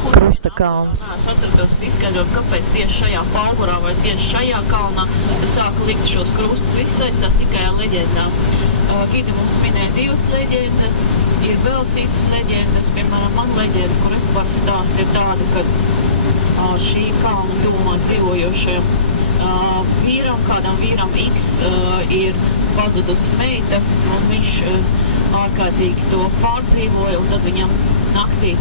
Krusta kalns. Es atrados izskaidrot, kāpēc tieši šajā Palvorā vai tieši šajā kalnā sāka likt šos krustus. Viss saistās tikai ar leģendām. Gidi mums minēja 2 leģendas, ir vēl citas leģendas, piemēram, man leģenda, kur es par stāstu ir tāda, ka šī kalna tuvumā dzīvojošajam kādam vīram X ir pazudusi meita, un viņš ārkārtīgi to pārdzīvoja, un tad viņam naktī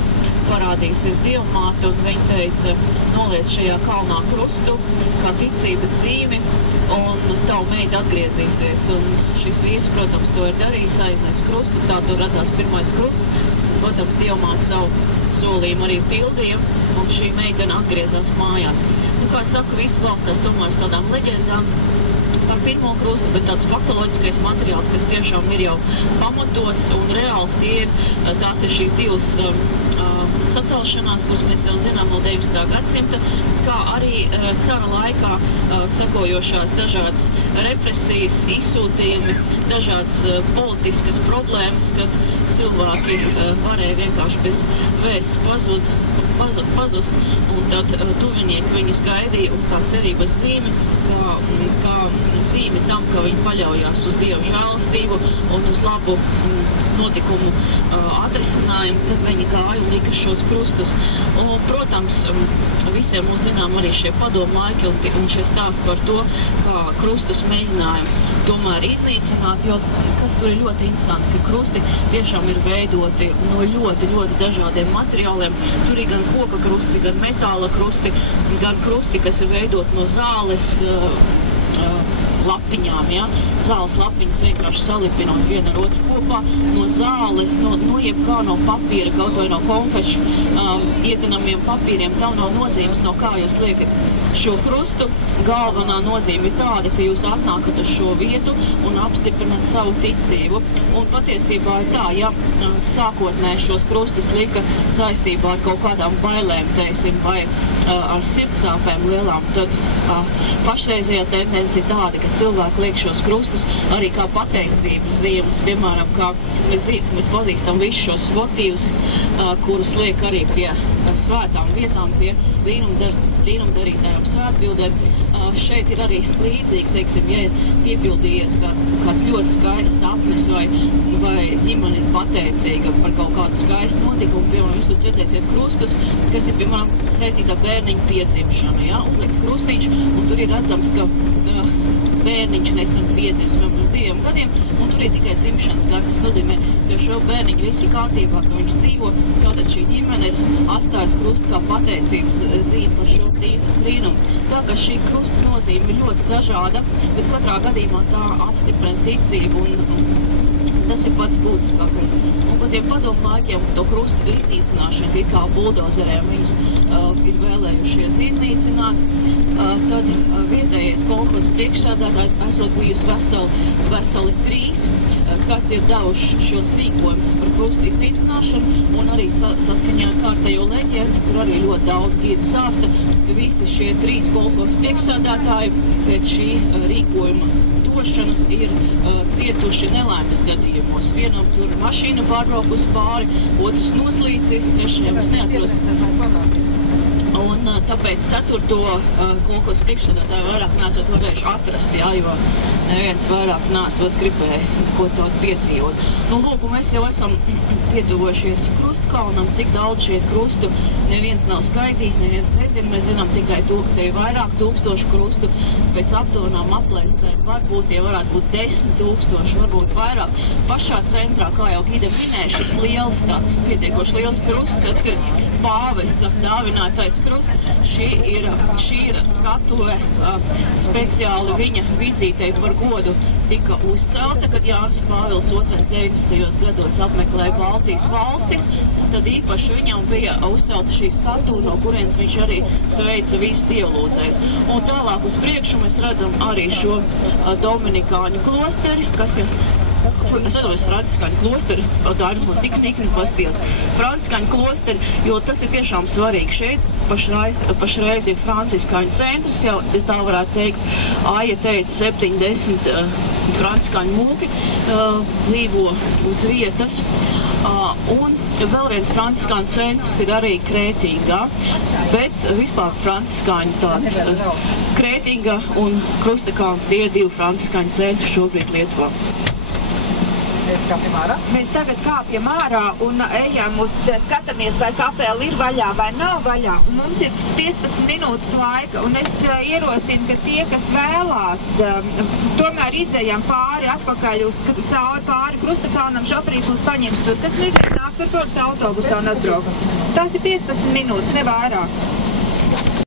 parādījusies Dievmāte, un viņa teica, noliec šajā kalnā krustu, kā ticības zīmi, un tavu meita atgriezīsies. Un šis vīrs, protams, to ir darījis, aiznes krustu, tā tur radās pirmais krusts. Protams, Dievmāte savu solījumu arī pildīja, un šī meitene atgriezās mājās. Nu, kā es saku, visi balstās tomēr uz tādām leģendām par pirmo krustu, bet tāds faktoloģiskais materiāls, kas tiešām ir jau pamatots un reāls, tās ir šīs 2 sacelšanās, kuras mēs jau zinām no 19. gadsimta, kā arī cara laikā sekojošās dažādas represijas, izsūtījumi, dažādas politiskas problēmas, kad cilvēki varēja vienkārši bez vēsts pazust, un tad tuvinieki viņus gaidīja, un kā cerības zīme, kā zīme tam, ka viņi paļaujās uz Dievu žēlastību un uz labu notikumu atrisinājumu, tad viņi gāja un lika šos krustus. Un, protams, visiem mums zinām arī šie padomu laiki un šie stāsti par to, kā krustus mēģināja tomēr iznīcināt, jo kas tur ir ļoti interesanti, ka krusti tiešām ir veidoti no ļoti, ļoti dažādiem materiāliem. Tur ir gan koka krusti, gan metāla krusti, gan krusti, kas ir veidoti no zāles lapiņām, ja? Zāles lapiņas vienkārši salipinot vienu ar otru kopā, no zāles, no jebkā no papīra, kaut vai no konfešu ietinamiem papīriem, tam nav nozīmes, no kā jūs liekat šo krustu. Galvenā nozīme ir tāda, ka jūs atnākat uz šo vietu un apstiprinat savu ticību. Un patiesībā ir tā, ja sākotnēji šos krustus lika saistībā ar kaut kādām bailēm, teiksim, vai ar sirdsāpēm lielām, tad pašreizējā tendence ir tāda, ka cilvēki liek šos krustus arī kā pateicības zīmes, piemēram, kā mēs pazīstam visus šos votīvus, kurus liek arī pie svētām vietām, pie brīnumdarītājām svētbildēm. Šeit ir arī līdzīgi, teiksim, ja ir piepildījies kāds ļoti skaists sapnis vai ģimene ir pateicīga par kaut kādu skaistu notikumu, piemēram, jūs redzēsiet krustus, kas ir, piemēram, saistīta bērniņa piedzimšana, ja? Uzlieks krustiņš, un tur ir redzams, ka bērniņš nesen piedzims, piemēram, 2 gadiem, un tur ir tikai dzimšanas gads. Tas nozīmē, ka šo bērniņu visi kārtībā, ka viņš dzīvo, tātad šī ģimene ir atstājusi krustu kā pateicības zīme par šo brīnumu. Tā ka šī krusta nozīme ir ļoti dažāda, bet katrā gadījumā tā apstiprina ticību, un tas ir pats būtiskākais. Un par tiem padomu laikiem, to krustu iznīcināšanu, it kā buldozeriem viņus ir vēlējušies iznīcināt, tad vietējais kolhozs priekšsēdētāji esot bijusi veseli 3, kas ir devuši šos rīkojumus par krustu iznīcināšanu, un arī saskaņā ar kārtējo leģendu, kur arī ļoti daudz gidi sāsta, ka visi šie 3 kolhozs priekšsēdētāji pēc šī rīkojuma došanas ir cietuši nelaimes gadījumos. Vienam tur mašīna pārbraukus pāri, otrs noslīcis, trešajam es neatceros. Un tāpēc 4. kolhozs priekšsēdētāju vairāk nesot varējuši atrast, jā, jo neviens vairāk nesot gribējis ko tādu piedzīvot. Nu, lūk, mēs jau esam pietuvojušies Krustkalnam, cik daudz šeit krustu neviens nav skaidījis, neviens nezina. Mēs zinām tikai to, ka te ir vairāk tūkstošu krustu, pēc aptuvενām aplēsēm varbūt tie varētu būt 10 000, varbūt vairāk. Pašā centrā, kā jau Gide minēja, šis liels tāds pietiekoši liels krusts, tas ir pāvesta dāvinātais krusts. Šī ir skatuve speciāli viņa vizītei par godu tika uzcelta, kad Jānis Pāvils II 90. gados apmeklēja Baltijas valstis, tad īpaši viņam bija uzcelta šī skatuve, no kurienes viņš arī sveica visu dievlūdzējus. Un tālāk uz priekšu mēs redzam arī šo Dominikāņu klosteri, kas ir Es atceros Franciskaņu klosteri, Dairis man tik nikni pasties. Franciskaņu klosteri, jo tas ir tiešām svarīgi. Šeit pašreiz ir Franciskaņu centrs, jau tā varētu teikt, Aija teica 70 Franciskaņu mūki dzīvo uz vietas. Un vēl viens Franciskaņu centrs ir arī Krētīgā, bet vispār Franciskaņu tāds Krētīga un Krustakāns, tie ir 2 Franciskaņu centri šobrīd Lietuvā. Mēs tagad kāpjam ārā un ejam skatāmies, vai kapela ir vaļā vai nav vaļā. Un mums ir 15 minūtes laika, un es ierosinu, ka tie, kas vēlās, tomēr izejam pāri, atpakaļ cauri pāri Krustakānam, šoferīs mūs paņems tur. Kas negrib nāk, varbūt autobusā un atbraukt. Tās ir 15 minūtes, ne vairāk.